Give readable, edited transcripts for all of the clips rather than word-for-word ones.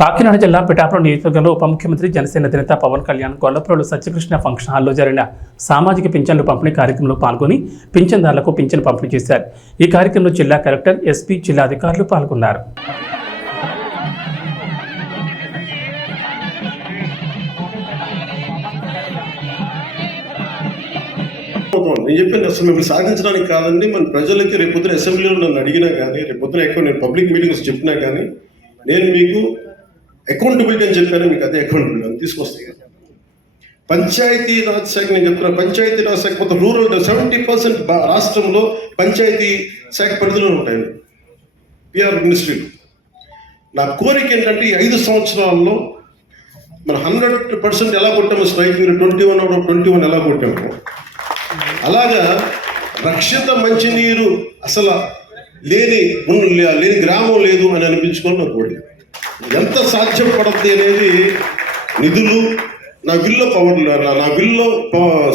కాకినాడ జిల్లా పిఠాపురం నియోజకవర్గంలో ఉప ముఖ్యమంత్రి జనసేన అధినేత పవన్ కళ్యాణ్ గొల్లప్రోలు సత్యకృష్ణ ఫంక్షన్ హాల్లో జరిగిన సామాజిక పింఛన్లు పంపిణీ కార్యక్రమంలో పాల్గొని పింఛన్దారులకు పింఛను పంపిణీ చేశారు. ఈ కార్యక్రమంలో జిల్లా కలెక్టర్, ఎస్పీ, జిల్లా అధికారులు పాల్గొన్నారు. నేను చెప్పాను అసలు మిమ్మల్ని సాధించడానికి కాదండి, మన ప్రజలకి రేపొద్దున అసెంబ్లీలో నన్ను అడిగినా కానీ, రేపొద్దున ఎక్కువ నేను పబ్లిక్ మీటింగ్స్ చెప్పినా కానీ నేను మీకు అకౌంటబిలిటీ అని చెప్పాను, మీకు అదే అకౌంటబిలిటీ అని తీసుకొస్తాయి. పంచాయతీ రాజ్ శాఖ నేను చెప్తున్నా, పంచాయతీ రాజ్ శాఖ మొత్తం రూరల్ 70% రాష్ట్రంలో పంచాయతీ శాఖ పరిధిలో ఉంటాయి పిఆర్ మినిస్ట్రీలు. నా కోరిక ఏంటంటే ఈ 5 సంవత్సరాల్లో మనం 100% ఎలా కొట్టాము, స్ట్రైకింగ్ 21 ఎలా కొట్టాము, అలాగా రక్షిత మంచినీరు అసలు లేని గ్రామం లేదు అని అనిపించుకొని నా కోరిక. ఎంత సాధ్యపడుతుంది అనేది నిధులు, నా విల్లో పవర్, నా విల్లో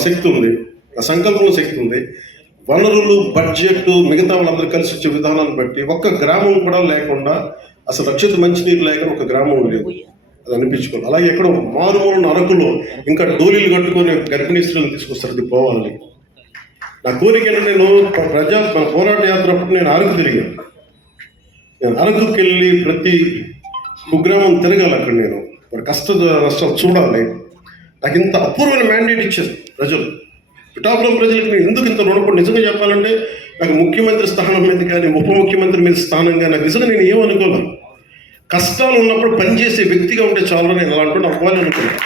శక్తి ఉంది, నా సంకల్పంలో శక్తి ఉంది, వనరులు, బడ్జెట్, మిగతా వాళ్ళందరూ కలిసి వచ్చే విధానాన్ని బట్టి ఒక్క గ్రామం కూడా లేకుండా, అసలు రక్షిత మంచినీరు లేకుండా ఒక గ్రామం లేదు అది అనిపించుకోవాలి. అలాగే ఎక్కడో మారుమూల అరకులో ఇంకా డోలీలు కట్టుకొని గర్భిణీ స్త్రీలను తీసుకొస్తారు, అది పోవాలి. నా కోరిక ఏంటంటే మన పోరాట యాత్ర అప్పుడు నేను అరకు తిరిగాను. నేను అరకుకి వెళ్ళి ప్రతి కుగ్రామం తిరగాలి, అక్కడ నేను నష్టాలు చూడాలి. నాకు ఇంత అపూర్వమైన మ్యాండేట్ ఇచ్చారు ప్రజలు. పిఠాపురం ప్రజలకు నేను ఎందుకు ఇంత రుణపడి, నిజంగా చెప్పాలంటే నాకు ముఖ్యమంత్రి స్థానం మీద కానీ, ఉప ముఖ్యమంత్రి మీద స్థానం కానీ నాకు నిజంగా నేను ఏమనుకోను. కష్టాలు ఉన్నప్పుడు పనిచేసే వ్యక్తిగా ఉంటే చాలా నేను అలాంటి అవ్వాలి అనుకున్నాను.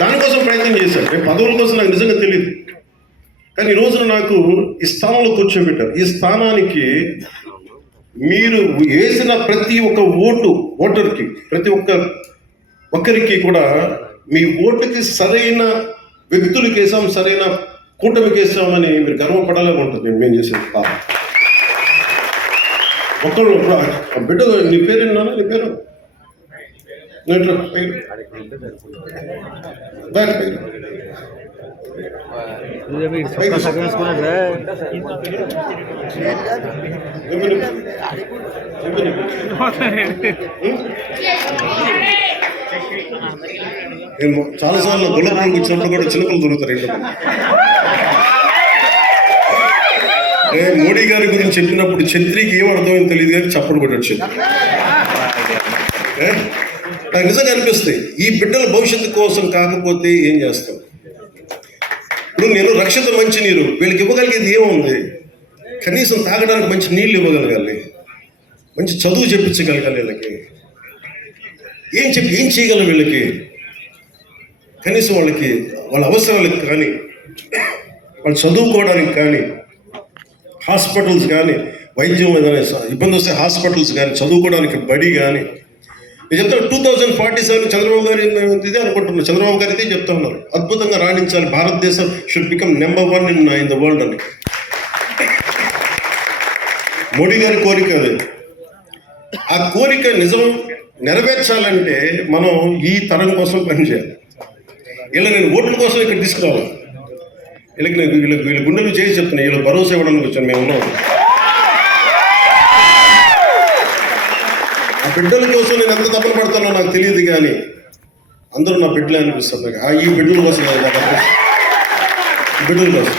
దానికోసం ప్రయత్నం చేశాను. నేను పదవుల కోసం నాకు నిజంగా తెలియదు, కానీ ఈ రోజున నాకు ఈ స్థానంలో కూర్చోబెట్టారు. ఈ స్థానానికి మీరు వేసిన ప్రతి ఒక్క ఓటర్కి, ప్రతి ఒక్కరికి కూడా మీ ఓటుకి సరైన వ్యక్తులకి వేసాం, సరైన కూటమికి వేసామని మీరు గర్వపడాలే ఉంటుంది. మేము చేసేది పాపం. ఒక్కరు బిడ్డ, నీ పేరు విన్నానా? నీ పేరు నేను చాలాసార్లు గొల్లపురం వచ్చినప్పుడు కూడా చిన్నపిల్లలు దొరుకుతారు ఇంట్లో. మోడీ గారి గురించి చెప్పినప్పుడు ఛత్రికి ఏం అర్థమైంది తెలియదు కానీ చప్పుడు కూడా వచ్చింది. నాకు నిజంగా అనిపిస్తాయి, ఈ బిడ్డల భవిష్యత్తు కోసం కాకపోతే ఏం చేస్తాం. ఇప్పుడు నేను రక్షిత మంచినీరు వీళ్ళకి ఇవ్వగలిగేది ఏముంది? కనీసం తాగడానికి మంచి నీళ్ళు ఇవ్వగలగాలి, మంచి చదువు చెప్పించగలగాలి. వీళ్ళకి ఏం చేయగలం? వీళ్ళకి కనీసం వాళ్ళ అవసరాలకు కానీ, వాళ్ళు చదువుకోవడానికి కానీ, హాస్పిటల్స్ కానీ, వైద్యం ఏదైనా ఇబ్బంది వస్తే హాస్పిటల్స్ కానీ, చదువుకోవడానికి బడి కానీ. నేను చెప్తాను 2047 చంద్రబాబు గారు ఇదే అనుకుంటున్నారు. చంద్రబాబు గారు ఇదే చెప్తా ఉన్నారు, అద్భుతంగా రాణించాలి, భారతదేశం should become number 1 in the world అని. మోడీ గారి కోరిక అది. ఆ కోరిక నిజం నెరవేర్చాలంటే మనం ఈ తరం కోసం పనిచేయాలి. నేను ఓట్ల కోసం ఇక్కడ తీసుకురావాలి. వీళ్ళ గుండెలు చేసి చెప్తున్నాయి, వీళ్ళు భరోసా ఇవ్వడానికి వచ్చాను. మేము ఉన్నాం. ఆ బిడ్డల కోసం నేను ఎంత తప్పన పడతానో నాకు తెలియదు, కానీ అందరూ నా బిడ్డలే అనిపిస్తుంది. ఈ బిడ్డల కోసం బిడ్డల కోసం